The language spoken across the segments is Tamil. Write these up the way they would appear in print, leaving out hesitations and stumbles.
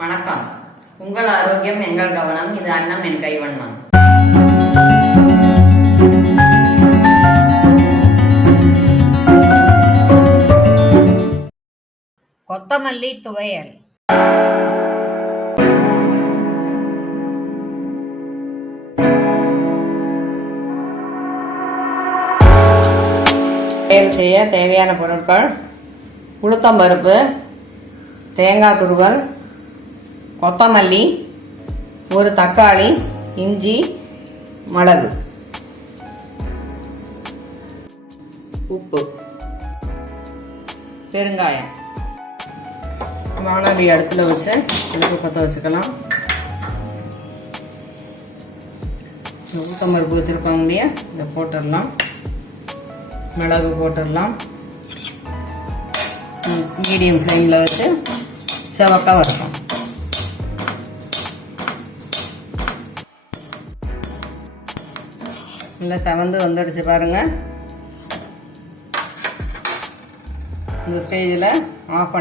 வணக்கம். உங்கள் ஆரோக்கியம் எங்கள் கவனம். இது அன்னம் என் கைவண்ணம். கொத்தமல்லி துவையல். துவையல் செய்ய தேவையான பொருட்கள்: உளுத்தம்பருப்பு, தேங்காய் துருவல், கொத்தமல்லி, ஒரு தக்காளி, இஞ்சி, மிளகு, உப்பு, பெருங்காயம். வானொலி அடுப்பில் வச்சு அடுப்பு பற்ற வச்சுக்கலாம். உளுத்தம்பருப்பு வச்சுருக்கோங்க இல்லையா, இதை போட்டுடலாம். மிளகு போட்டுடலாம். மீடியம் ஃப்ளேமில் வச்சு செவக்காக வறுக்கும். நல்லா செவந்து வந்துடுச்சு பாருங்கள். இந்த ஸ்டேஜில் ஆஃப்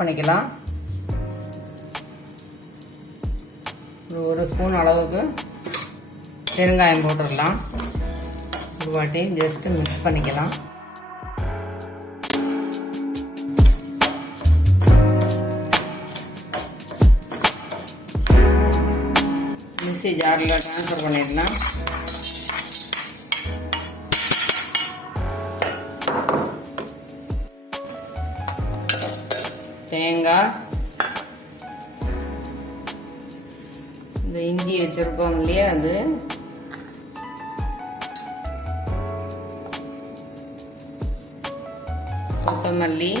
பண்ணிக்கலாம். ஒரு ஸ்பூன் அளவுக்கு பெருங்காயம் போட்டுடலாம். ஒரு வாட்டி ஜஸ்ட்டு மிக்ஸ் பண்ணிக்கலாம். மிக்ஸி ஜாரில் ட்ரான்ஸ்ஃபர் பண்ணிடலாம். தேங்காய், இந்த இஞ்சி வச்சுருக்கோம் இல்லையா, அது கொத்தமல்லி,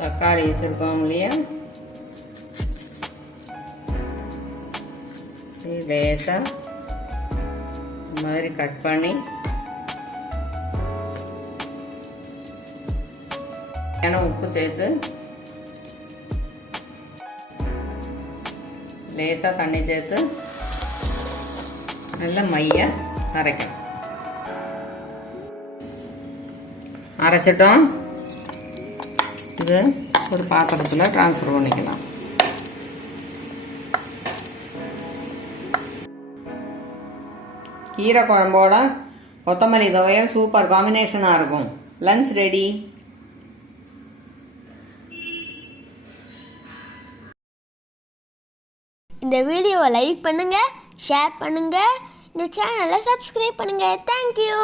தக்காளி வச்சுருக்கோம் இல்லையா, லேசாக இந்த மாதிரி கட் பண்ணி உப்பு சேர்த்து லேசாக தண்ணி சேர்த்து நல்லா மைய அரைக்கணும். அரைச்சிட்டோம். இது ஒரு பாத்திரத்தில் ட்ரான்ஸ்ஃபர் பண்ணிக்கலாம். கீரை குழம்போட கொத்தமல்லி துவையல் சூப்பர் காம்பினேஷனாக இருக்கும். Lunch ready. இந்த வீடியோவை லைக் பண்ணுங்க, ஷேர் பண்ணுங்க, இந்த சேனலை சப்ஸ்கிரைப் பண்ணுங்க. தேங்க்யூ.